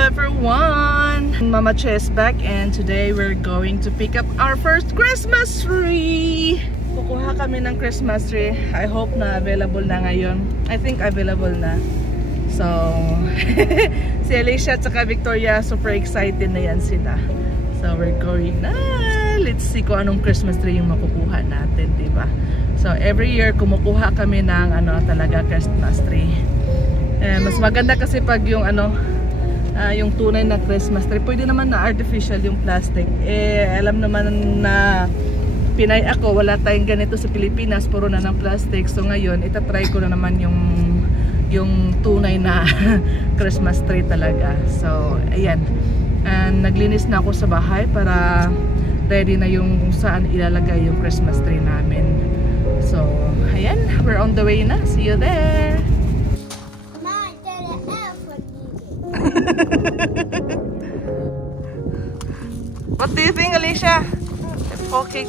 Hello everyone! Mama Che is back and today we're going to pick up our first Christmas tree! Kukuha kami ng Christmas tree. I hope na available na ngayon. I think available na. So, si Alicia at saka Victoria, super excited na yan sila. So, we're going na. Let's see kung anong Christmas tree yung makukuha natin, diba? So, every year kumukuha kami ng talaga Christmas tree. Mas maganda kasi pag yung yung tunay na Christmas tree. Pwede naman na artificial yung plastic. Alam naman na Pinay ako, wala tayong ganito sa Pilipinas, puro na ng plastic. So ngayon, itatry ko na naman yung tunay na Christmas tree talaga. So, ayan. And naglinis na ako sa bahay para ready na yung kung saan ilalagay yung Christmas tree namin. So, ayan. We're on the way na. See you there! What do you think, Alicia? Okay.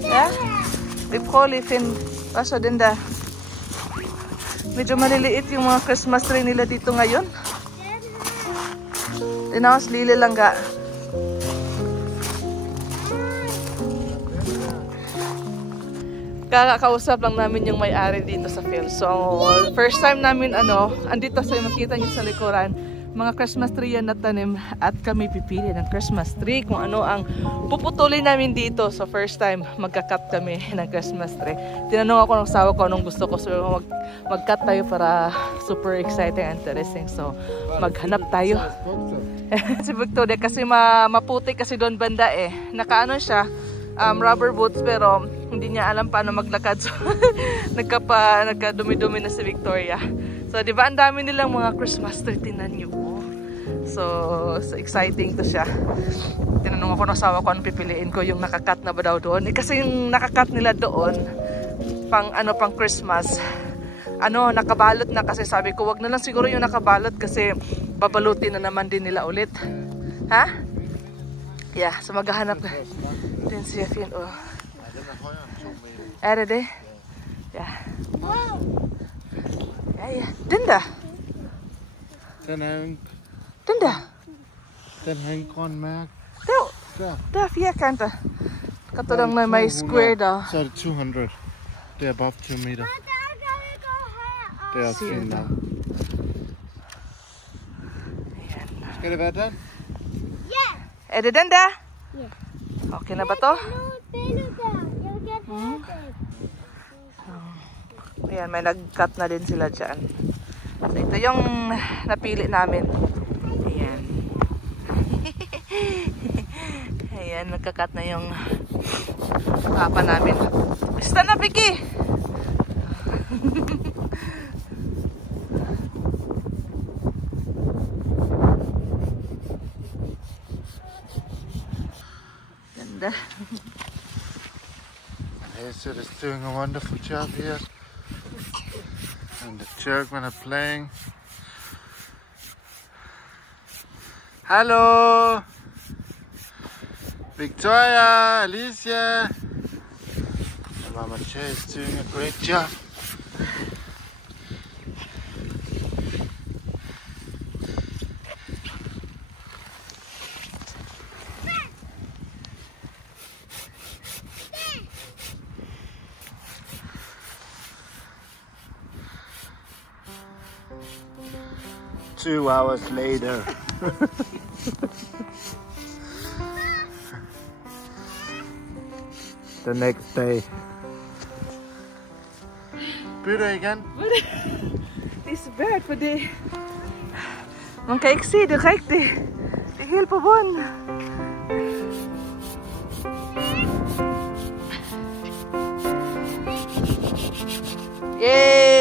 Yeah? Lipin. Paso din da. Medyo maliliit yung mga Christmas tree nila dito ngayon. Tinawas lili lang ga. Kakakausap lang namin yung may-ari dito sa field. So, first time namin andito sa makita niyo sa likuran, mga Christmas tree yan na tanim at kami pipili ng Christmas tree kung ano ang puputulin namin dito. So, first time magka-cut kami ng Christmas tree. Tinanong ako ng asawa ko anong gusto ko. So, mag-cut tayo para super exciting and interesting. So, maghanap tayo. Si Victoria kasi maputi kasi doon banda Nakaano siya, rubber boots pero hindi niya alam paano maglakad. So, nagkadumi-dumi na si Victoria. So, di ba ang dami nilang mga Christmas tree, tinan niyo po. So exciting to siya. Tinanong ako ng asawa ko anong pipiliin ko, yung nakakat na ba daw doon. Kasi yung nakakat nila doon, pang Christmas, nakabalot na kasi sabi ko, wag na lang siguro yung nakabalot kasi babalutin na naman din nila ulit. Ha? Yeah, so maghahanap na. Din siya fin, Är det? Ja. Ja. Den där. Den där. Den har en grøn mærke. Der firkanter. Katulong na may square da. Så er det 200. Det er above 2 meter. Det er også fint navn. Skal det være den? Ja. Er det den der? Ja. Okay na ba to? Ayan, may nag-cut na din sila dyan. So, ito yung napili namin. Ayan. Ayan, nagka-cut na yung papa namin. Basta na, Piki! Ganda. Hazel is doing a wonderful job here. And the children are playing. Hello! Victoria, Alicia! Mama Che is doing a great job. Two hours later. The next day. Bytte igen. Det är så bad för det. Man kan inte se det riktigt. Det är helt på bunden. Yay!